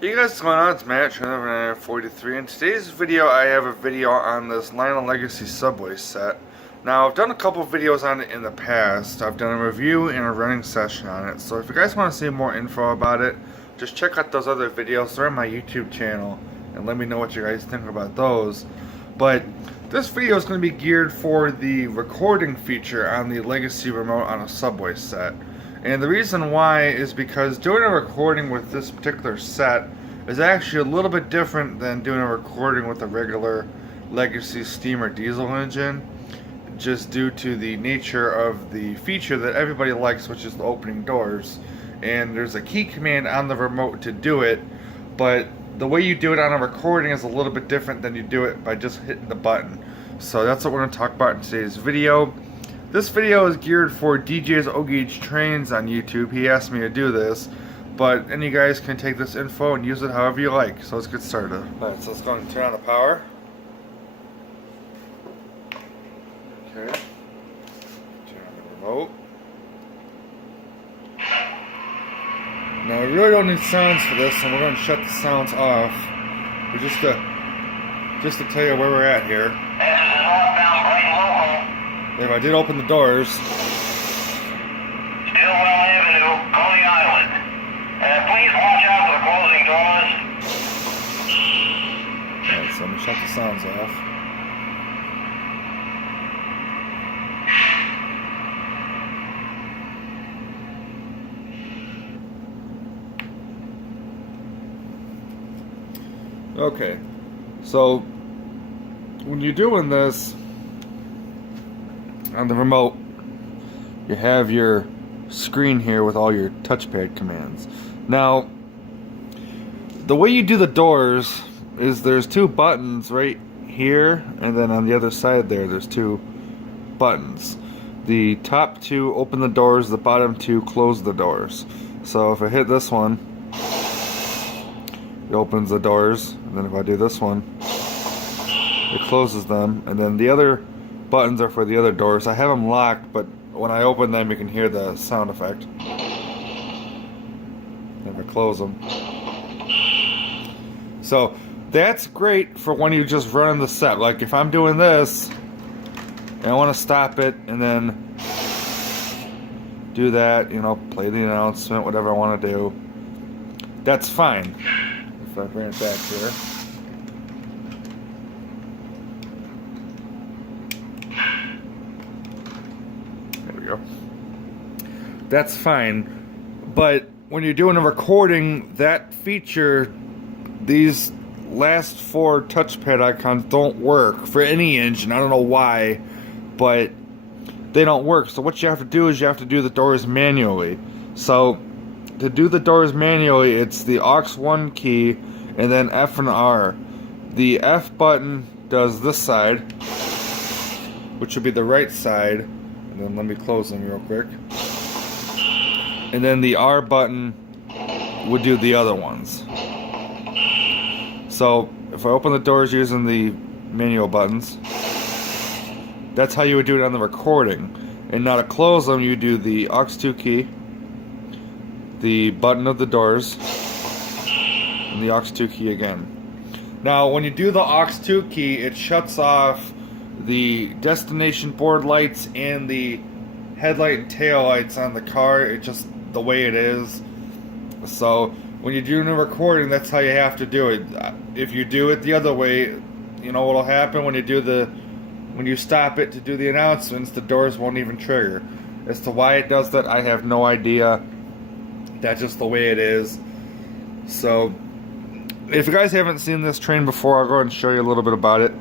Hey guys, what's going on? It's Matt, Trevor 43. In today's video, I have a video on this Lionel Legacy Subway set. Now, I've done a couple videos on it in the past. I've done a review and a running session on it. So if you guys want to see more info about it, just check out those other videos. They're on my YouTube channel, and let me know what you guys think about those. But this video is going to be geared for the recording feature on the Legacy remote on a Subway set. And the reason why is because doing a recording with this particular set is actually a little bit different than doing a recording with a regular Legacy steam or diesel engine, just due to the nature of the feature that everybody likes, which is the opening doors. And there's a key command on the remote to do it, but the way you do it on a recording is a little bit different than you do it by just hitting the button. So that's what we're going to talk about in today's video. This video is geared for DJ's O-Gauge Trains on YouTube. He asked me to do this, but any guys can take this info and use it however you like. So let's get started. Alright, so let's go and turn on the power. Okay. Turn on the remote. Now we really don't need sounds for this, and we're going to shut the sounds off. But just to tell you where we're at here. If I did open the doors. Stillwell Avenue, Coney Island. Please watch out for the closing doors. Alright, so I'm going to shut the sounds off. Okay, so when you're doing this on the remote, you have your screen here with all your touchpad commands. Now, the way you do the doors is there's two buttons right here, and then on the other side there's two buttons. The top two open the doors, the bottom two close the doors. So if I hit this one, it opens the doors, and then if I do this one, it closes them, and then the other buttons are for the other doors. I have them locked, but when I open them you can hear the sound effect. If I close them. So that's great for when you're just running the set. Like if I'm doing this and I want to stop it and then do that, you know, play the announcement, whatever I want to do, that's fine. If I bring it back here. That's fine, but when you're doing a recording, that feature, these last four touchpad icons don't work for any engine. I don't know why, but they don't work. So what you have to do is you have to do the doors manually. So to do the doors manually, it's the aux 1 key and then F and R. The F button does this side, which would be the right side, and then let me close them real quick. And then the R button would do the other ones. So if I open the doors using the manual buttons, that's how you would do it on the recording. And now to close them, you do the aux 2 key, the button of the doors, and the aux 2 key again. Now when you do the aux 2 key, it shuts off the destination board lights and the headlight and tail lights on the car. It just the way it is. So when you're doing a recording, that's how you have to do it. If you do it the other way, you know what'll happen when you stop it to do the announcements, the doors won't even trigger. As to why it does that, I have no idea. That's just the way it is. So if you guys haven't seen this train before, I'll go ahead and show you a little bit about it.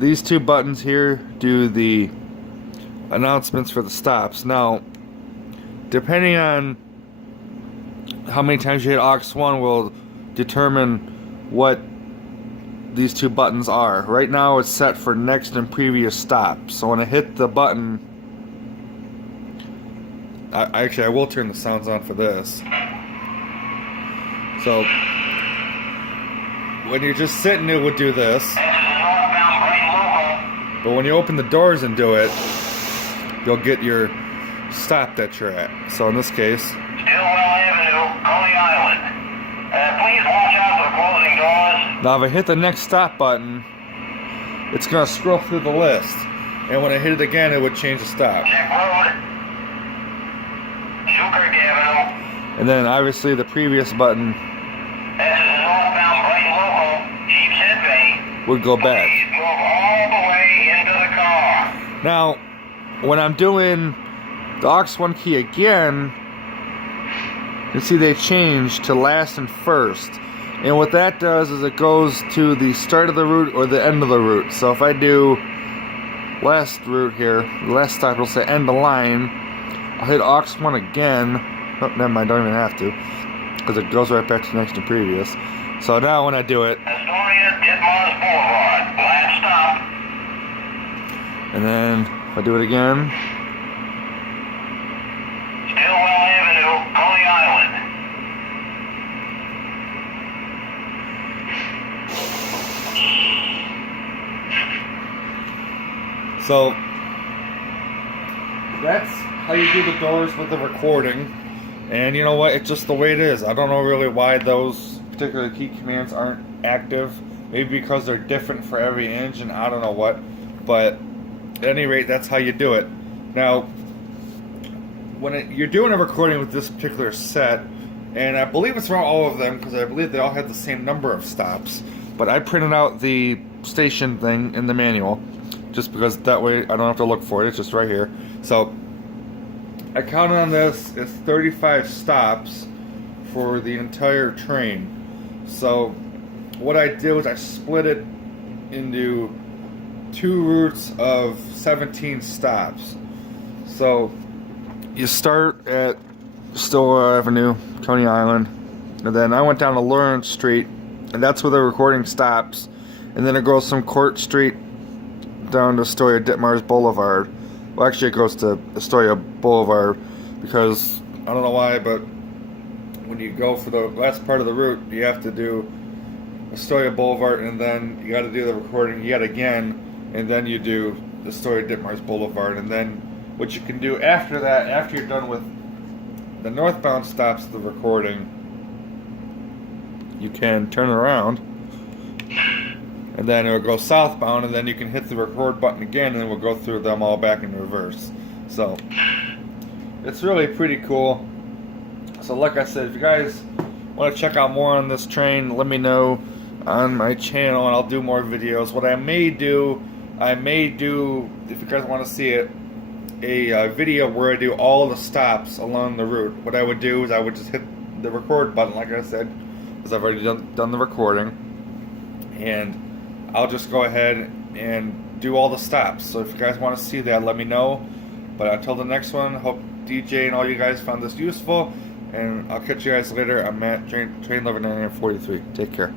These two buttons here do the announcements for the stops. Now, depending on how many times you hit aux 1 will determine what these two buttons are. Right now it's set for next and previous stop. So when I hit the button, I will turn the sounds on for this. So when you're just sitting, it would do this. But when you open the doors and do it, you'll get your stop that you're at. So in this case, Stillwell Avenue, Coney Island. Please watch out for the closing doors. Now if I hit the next stop button, it's going to scroll through the list. And when I hit it again, it would change the stop. Check road. Newkirk Avenue. And then obviously the previous button This is northbound Brighton Local, Sheepshead Bay. would go back. Please move all the way into the car. Now, when I'm doing the aux 1 key again, you see they change to last and first. And what that does is it goes to the start of the route or the end of the route. So if I do last route here, the last stop will say end of line. I'll hit aux 1 again. Oh, never mind, I don't even have to, because it goes right back to next to previous. So now when I do it, Astoria, Ditmars Boulevard, last stop. and then if I do it again, Stillwell Avenue, Coney Island. so that's how you do the doors with the recording. And you know what, it's just the way it is. I don't know really why those particular key commands aren't active. Maybe because they're different for every engine, I don't know what. But at any rate, that's how you do it. Now, when you're doing a recording with this particular set, and I believe it's around all of them, because I believe they all have the same number of stops, but I printed out the station thing in the manual, just because that way I don't have to look for it, it's just right here. So, I counted on this, it's 35 stops for the entire train. So, what I did was I split it into 2 routes of 17 stops. So, you start at Stillwell Avenue, Coney Island, and then I went down to Lawrence Street, and that's where the recording stops. And then it goes from Court Street down to Astoria Ditmars Boulevard. Well, actually, it goes to Astoria Boulevard because I don't know why, but when you go for the last part of the route, you have to do Astoria Boulevard, and then you got to do the recording yet again, and then you do Astoria Ditmars Boulevard, and then what you can do after that, after you're done with the northbound stops of the recording, you can turn around, and then it will go southbound, and then you can hit the record button again, and then we'll go through them all back in reverse. So, it's really pretty cool. So like I said, if you guys want to check out more on this train, let me know on my channel, and I'll do more videos. What I may do, if you guys want to see it, a video where I do all the stops along the route. What I would do is I would just hit the record button, like I said, because I've already done the recording, and I'll just go ahead and do all the stops. So if you guys want to see that, let me know. But until the next one, hope DJ and all you guys found this useful, and I'll catch you guys later. I'm Matt, Train Lover 943. Take care.